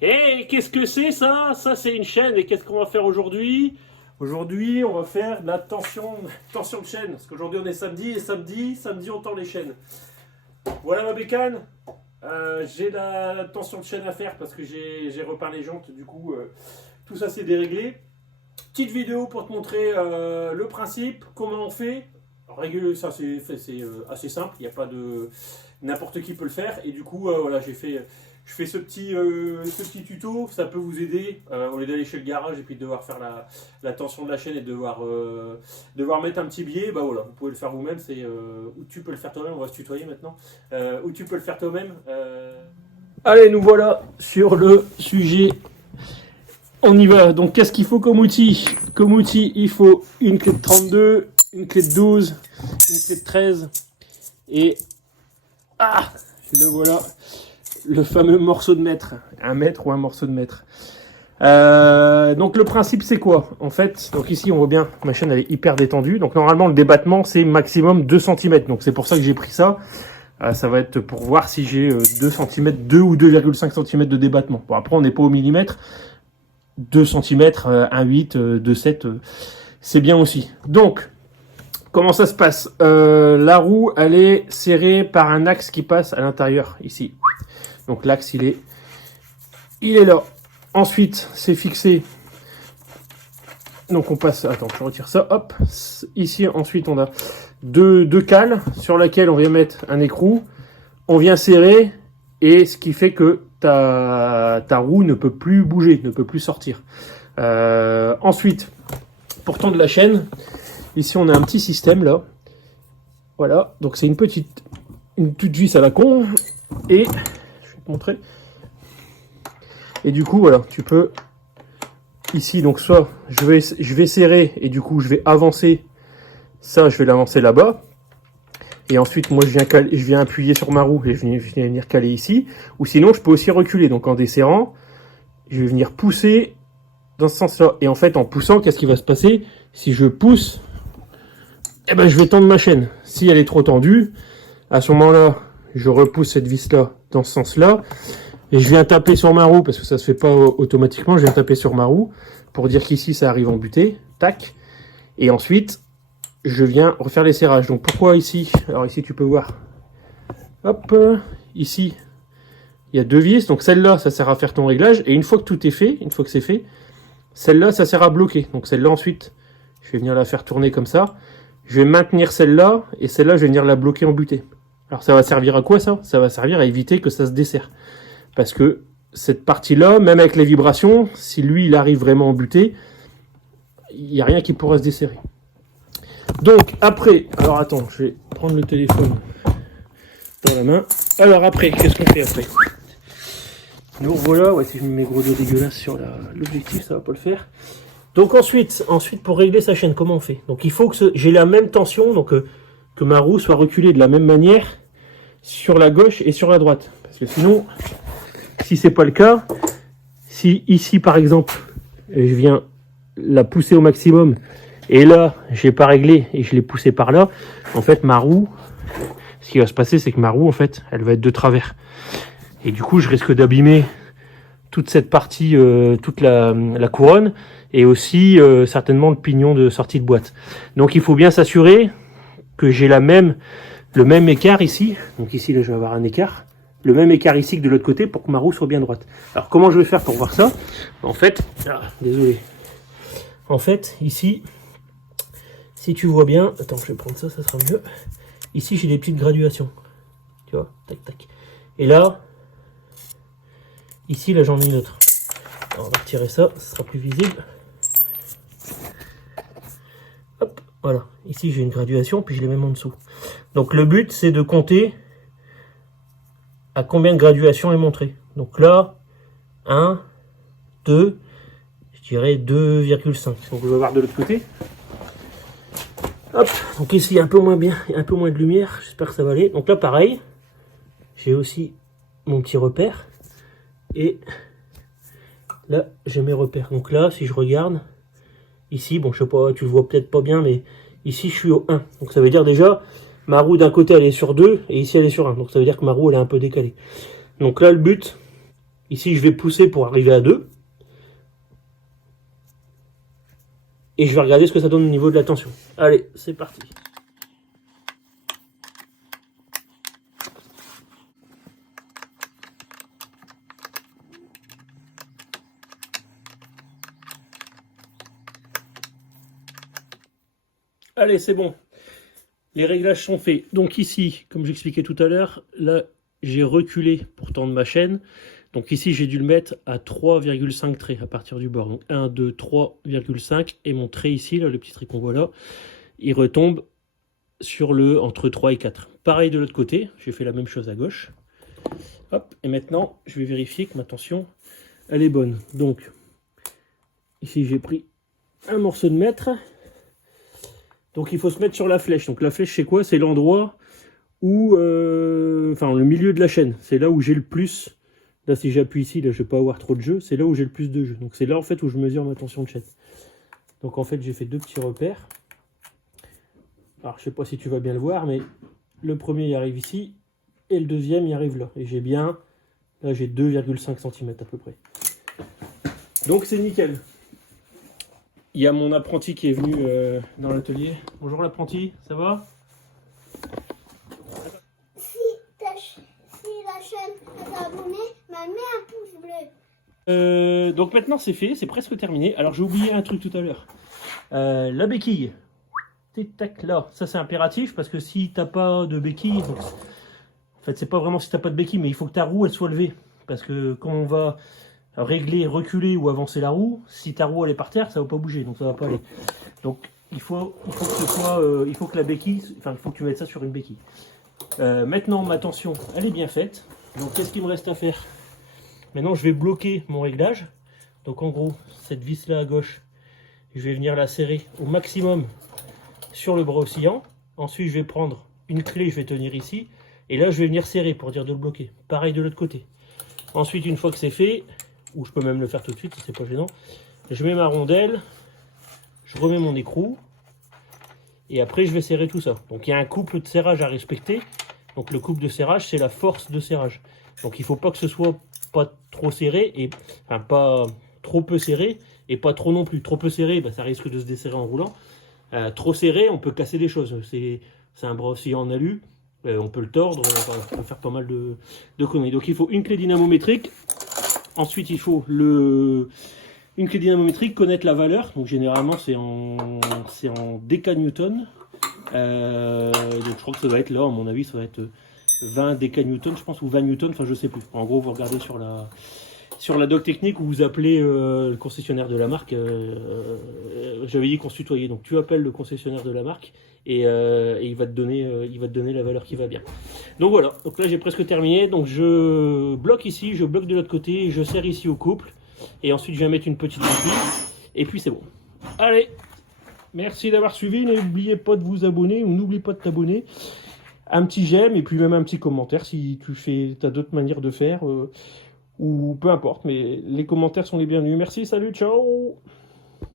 Et qu'est-ce que c'est ça? Ça c'est une chaîne. Et qu'est-ce qu'on va faire aujourd'hui? Aujourd'hui on va faire de la tension de chaîne. Parce qu'aujourd'hui on est samedi et samedi on tend les chaînes. Voilà ma bécane. J'ai la tension de chaîne à faire parce que j'ai repeint les jantes. Du coup tout ça c'est déréglé. Petite vidéo pour te montrer le principe, comment on fait. Réguler, ça c'est assez simple. Il n'y a pas de... N'importe qui peut le faire. Et du coup voilà, je fais ce petit tuto, ça peut vous aider au lieu d'aller chez le garage et puis de devoir faire la tension de la chaîne et de devoir mettre un petit billet. Bah voilà, vous pouvez le faire vous-même, ou tu peux le faire toi-même, on va se tutoyer maintenant, ou tu peux le faire toi-même. Allez, nous voilà sur le sujet. On y va. Donc qu'est-ce qu'il faut comme outil? Comme outil, il faut une clé de 32, une clé de 12, une clé de 13 et le voilà. Le fameux morceau de mètre, un mètre ou un morceau de mètre. Donc le principe c'est quoi? En fait, donc ici on voit bien, ma chaîne elle est hyper détendue. Donc normalement le débattement c'est maximum 2 cm. Donc c'est pour ça que j'ai pris ça. Ça va être pour voir si j'ai 2 cm, 2 ou 2,5 cm de débattement. Bon après on n'est pas au millimètre. 2 cm, 1,8, 2,7, c'est bien aussi. Donc, comment ça se passe? La roue, elle est serrée par un axe qui passe à l'intérieur, ici. Donc l'axe, il est là. Ensuite, c'est fixé. Donc on passe, attends, je retire ça, hop. Ici, ensuite, on a deux cales sur laquelle on vient mettre un écrou. On vient serrer, et ce qui fait que ta roue ne peut plus bouger, ne peut plus sortir. Ensuite, pour tendre la chaîne, ici on a un petit système là. Voilà, donc c'est une petite vis à la con. Et je vais te montrer. Et du coup, voilà, tu peux ici, donc soit je vais serrer et du coup je vais avancer. Ça, je vais l'avancer là-bas. Et ensuite, moi, je viens appuyer sur ma roue et je viens venir caler ici. Ou sinon, je peux aussi reculer. Donc, en desserrant, je vais venir pousser dans ce sens-là. Et en fait, en poussant, qu'est-ce qui va se passer? Si je pousse, eh ben, je vais tendre ma chaîne. Si elle est trop tendue, à ce moment-là, je repousse cette vis-là dans ce sens-là. Et je viens taper sur ma roue, parce que ça se fait pas automatiquement. Je viens taper sur ma roue pour dire qu'ici, ça arrive en butée. Tac. Et ensuite, je viens refaire les serrages. Donc pourquoi ici? Alors ici tu peux voir. Hop, ici il y a 2 vis. Donc celle-là ça sert à faire ton réglage. Et une fois que tout est fait, une fois que c'est fait, celle-là ça sert à bloquer. Donc celle-là ensuite, je vais venir la faire tourner comme ça. Je vais maintenir celle-là et celle-là je vais venir la bloquer en butée. Alors ça va servir à quoi ça? Ça va servir à éviter que ça se desserre. Parce que cette partie-là, même avec les vibrations, si lui il arrive vraiment en butée, il n'y a rien qui pourra se desserrer. Donc après, alors attends, je vais prendre le téléphone dans la main. Alors après, qu'est-ce qu'on fait après? Nous voilà, ouais, si je mets mes gros dos dégueulasses sur l'objectif, ça va pas le faire. Donc ensuite pour régler sa chaîne, comment on fait? Donc il faut que j'ai la même tension, donc que ma roue soit reculée de la même manière sur la gauche et sur la droite. Parce que sinon, si c'est pas le cas, si ici par exemple, je viens la pousser au maximum, et là, j'ai pas réglé et je l'ai poussé par là. En fait, ma roue, ce qui va se passer, c'est que ma roue, en fait, elle va être de travers. Et du coup, je risque d'abîmer toute cette partie, toute la couronne et aussi certainement le pignon de sortie de boîte. Donc, il faut bien s'assurer que j'ai le même écart ici. Donc ici, là, je vais avoir un écart. Le même écart ici que de l'autre côté pour que ma roue soit bien droite. Alors, comment je vais faire pour voir ça? En fait, désolé. En fait, ici... Si tu vois bien, attends, je vais prendre ça, ça sera mieux. Ici, j'ai des petites graduations. Tu vois, tac, tac. Et là, ici, là, j'en ai une autre. Alors, on va retirer ça, ça sera plus visible. Hop, voilà. Ici, j'ai une graduation, puis je les mets en dessous. Donc, le but, c'est de compter à combien de graduations est montré. Donc là, 1, 2, je dirais 2,5. Donc, je vais voir de l'autre côté. Hop, donc ici il y a un peu moins bien, il y a un peu moins de lumière, j'espère que ça va aller. Donc là pareil, j'ai aussi mon petit repère. Et là j'ai mes repères. Donc là si je regarde, ici, bon je sais pas, tu le vois peut-être pas bien, mais ici je suis au 1. Donc ça veut dire déjà, ma roue d'un côté elle est sur 2 et ici elle est sur 1. Donc ça veut dire que ma roue elle est un peu décalée. Donc là le but, Ici, je vais pousser pour arriver à 2. Et je vais regarder ce que ça donne au niveau de la tension. Allez, c'est parti. Allez, c'est bon. Les réglages sont faits. Donc ici, comme j'expliquais tout à l'heure, là, j'ai reculé pour tendre ma chaîne. Donc ici, j'ai dû le mettre à 3,5 traits à partir du bord. Donc 1, 2, 3,5. Et mon trait ici, là, le petit trait qu'on voit là, il retombe sur le entre 3 et 4. Pareil de l'autre côté, j'ai fait la même chose à gauche. Hop, et maintenant, je vais vérifier que ma tension, elle est bonne. Donc, ici, j'ai pris un morceau de mètre. Donc il faut se mettre sur la flèche. Donc la flèche, c'est quoi? C'est l'endroit où... enfin, le milieu de la chaîne. C'est là où j'ai le plus... Là, si j'appuie ici, là, je ne vais pas avoir trop de jeu. C'est là où j'ai le plus de jeu. Donc c'est là, en fait, où je mesure ma tension de chaîne. Donc en fait, j'ai fait 2 petits repères. Alors, je ne sais pas si tu vas bien le voir, mais le premier, il arrive ici. Et le deuxième, il arrive là. Et j'ai bien... Là, j'ai 2,5 cm à peu près. Donc c'est nickel. Il y a mon apprenti qui est venu dans l'atelier. Bonjour l'apprenti, ça va? Si la chaîne est abonnée, mets un pouce bleu. Donc maintenant c'est fait, c'est presque terminé. Alors j'ai oublié un truc tout à l'heure. La béquille. Tac là, ça c'est impératif parce que si t'as pas de béquille, donc, en fait c'est pas vraiment si t'as pas de béquille, mais il faut que ta roue elle soit levée. Parce que quand on va régler, reculer ou avancer la roue, si ta roue elle est par terre, ça va pas bouger, donc ça va pas aller. Donc il faut que ce soit, il faut que la béquille, enfin il faut que tu mettes ça sur une béquille. Maintenant ma tension, elle est bien faite. Donc qu'est-ce qu'il me reste à faire? Maintenant je vais bloquer mon réglage. Donc en gros cette vis là à gauche, je vais venir la serrer au maximum sur le bras oscillant. Ensuite je vais prendre une clé, je vais tenir ici, et là je vais venir serrer pour dire de le bloquer. Pareil de l'autre côté. Ensuite une fois que c'est fait, ou je peux même le faire tout de suite si c'est pas gênant, je mets ma rondelle, je remets mon écrou et après je vais serrer tout ça. Donc il y a un couple de serrage à respecter. Donc le couple de serrage, c'est la force de serrage. Donc il faut pas que ce soit pas trop serré et enfin pas trop peu serré et pas trop non plus. Trop peu serré, bah, ça risque de se desserrer en roulant. Trop serré, on peut casser des choses. C'est un bras oscillant en alu. On peut le tordre, on peut faire pas mal de conneries. Donc il faut une clé dynamométrique. Ensuite, il faut une clé dynamométrique, connaître la valeur. Donc généralement, c'est en décanewton. Donc je crois que ça va être là, à mon avis, ça va être 20 décanewton, je pense, ou 20 newtons, enfin je sais plus. En gros, vous regardez sur la doc technique où vous appelez le concessionnaire de la marque. J'avais dit qu'on se tutoyait, donc tu appelles le concessionnaire de la marque et il va te donner la valeur qui va bien. Donc voilà, donc là j'ai presque terminé. Donc je bloque ici, je bloque de l'autre côté, je serre ici au couple et ensuite je vais mettre une petite aiguille et puis c'est bon. Allez, merci d'avoir suivi. N'oubliez pas de vous abonner ou n'oublie pas de t'abonner. Un petit j'aime et puis même un petit commentaire si tu as d'autres manières de faire. Ou peu importe, mais les commentaires sont les bienvenus. Merci, salut, ciao!